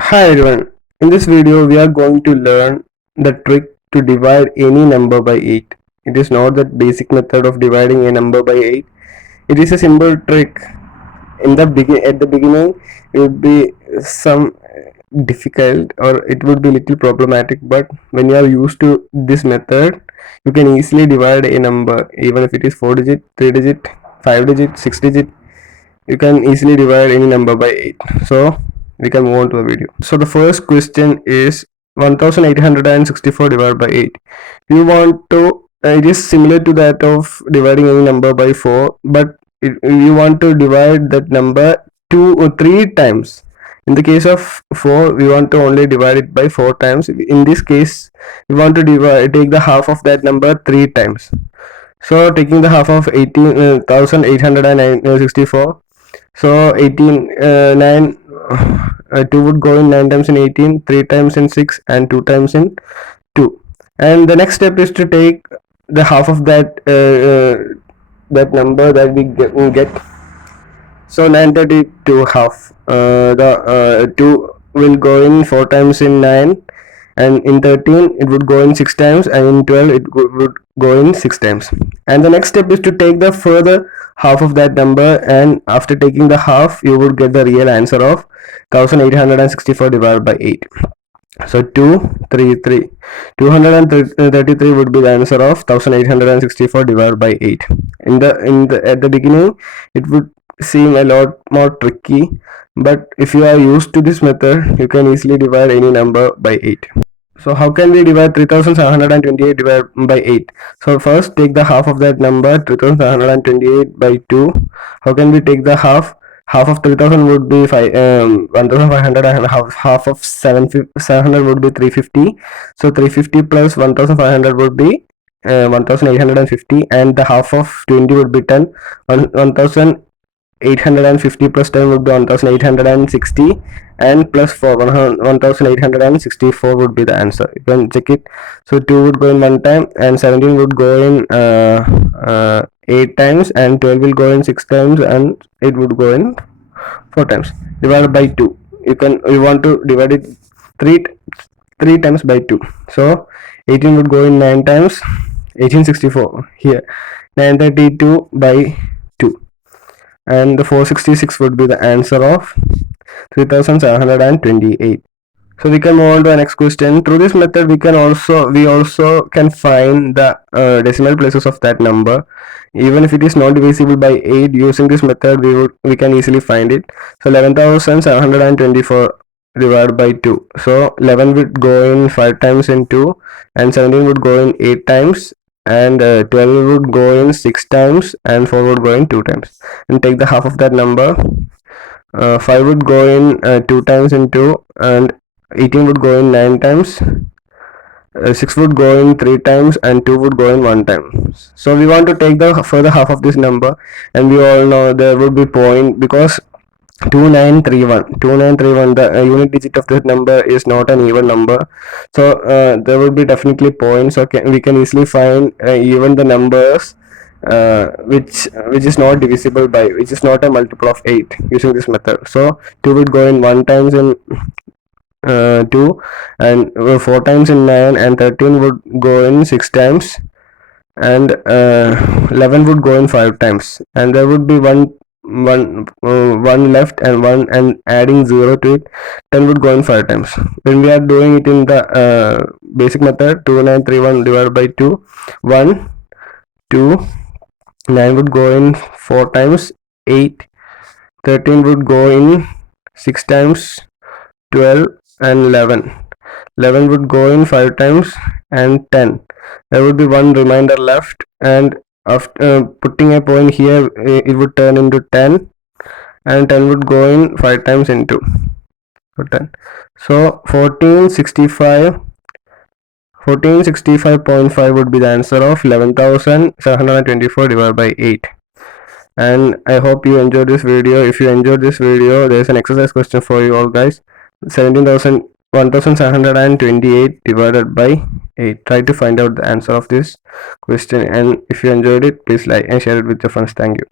Hi everyone, in this video we are going to learn the trick to divide any number by 8. It is not the basic method of dividing a number by 8. It is a simple trick. At the beginning it would be some difficult or it would be little problematic, but when you are used to this method you can easily divide a number even if it is 4 digit, 3 digit, 5 digit, 6 digit. You can easily divide any number by 8. So we can move on to the video. So the first question is 1864 divided by 8. You want to it is similar to that of dividing any number by 4, but you want to divide that number 2 or 3 times. In the case of 4, we want to only divide it by 4 times. In this case, we want to take the half of that number 3 times. So taking the half of 18,864, so 18 9 2 would go in 9 times in 18, 3 times in 6, and 2 times in 2. And the next step is to take the half of that number that we get. So 932 half. The 2 will go in 4 times in 9, and in 13 it would go in 6 times, and in 12 it would go in 6 times. And the next step is to take the further half of that number, and after taking the half you would get the real answer of 1864 divided by 8. So 233 233 would be the answer of 1864 divided by 8. At the beginning it would seem a lot more tricky, but if you are used to this method you can easily divide any number by 8. So how can we divide 3728 divided by 8? So first take the half of that number 3728 by 2. How can we take the half? Half of 3000 would be 1500, and half of 700 would be 350. So 350 plus 1500 would be 1850, and the half of 20 would be 10. 1850 plus 10 would be 1860, and plus 4 1864 would be the answer. You can check it. So 2 would go in 1 time, and 17 would go in 8 times, and 12 will go in 6 times, and it would go in 4 times. Divided by 2. You want to divide it 3 times by 2. So 18 would go in 9 times. 1864 here. 932 by 2, and the 466 would be the answer of 3728. So we can move on to the next question. Through this method we also can find the decimal places of that number. Even if it is not divisible by 8, using this method we can easily find it. So 11724 divided by 2. So 11 would go in 5 times in 2, and 17 would go in 8 times, and 12 would go in 6 times, and 4 would go in 2 times. And take the half of that number. 5 would go in 2 times in 2, and 18 would go in 9 times. 6 would go in 3 times, and 2 would go in 1 time. So we want to take the further half of this number, and we all know there would be point, because 2931, the unit digit of this number is not an even number. So there will be definitely points. So we can easily find even the numbers which is not divisible by, which is not a multiple of 8, using this method. So 2 would go in 1 times in 2, and 4 times in 9, and 13 would go in 6 times, and 11 would go in 5 times, and there would be one left, and adding 0 to it, 10 would go in 5 times. When we are doing it in the basic method, 2931 divided by 2, 1 2 9 would go in 4 times, 8 13 would go in 6 times, 12 and 11 would go in 5 times, and 10. There would be one remainder left, and after putting a point here it would turn into 10, and 10 would go in 5 times into 10. So 1465.5 would be the answer of 11,724 divided by 8. And I hope you enjoyed this video. If you enjoyed this video, there is an exercise question for you all, guys. 1728 divided by 8. Try to find out the answer of this question, and if you enjoyed it, please like and share it with your friends. Thank you.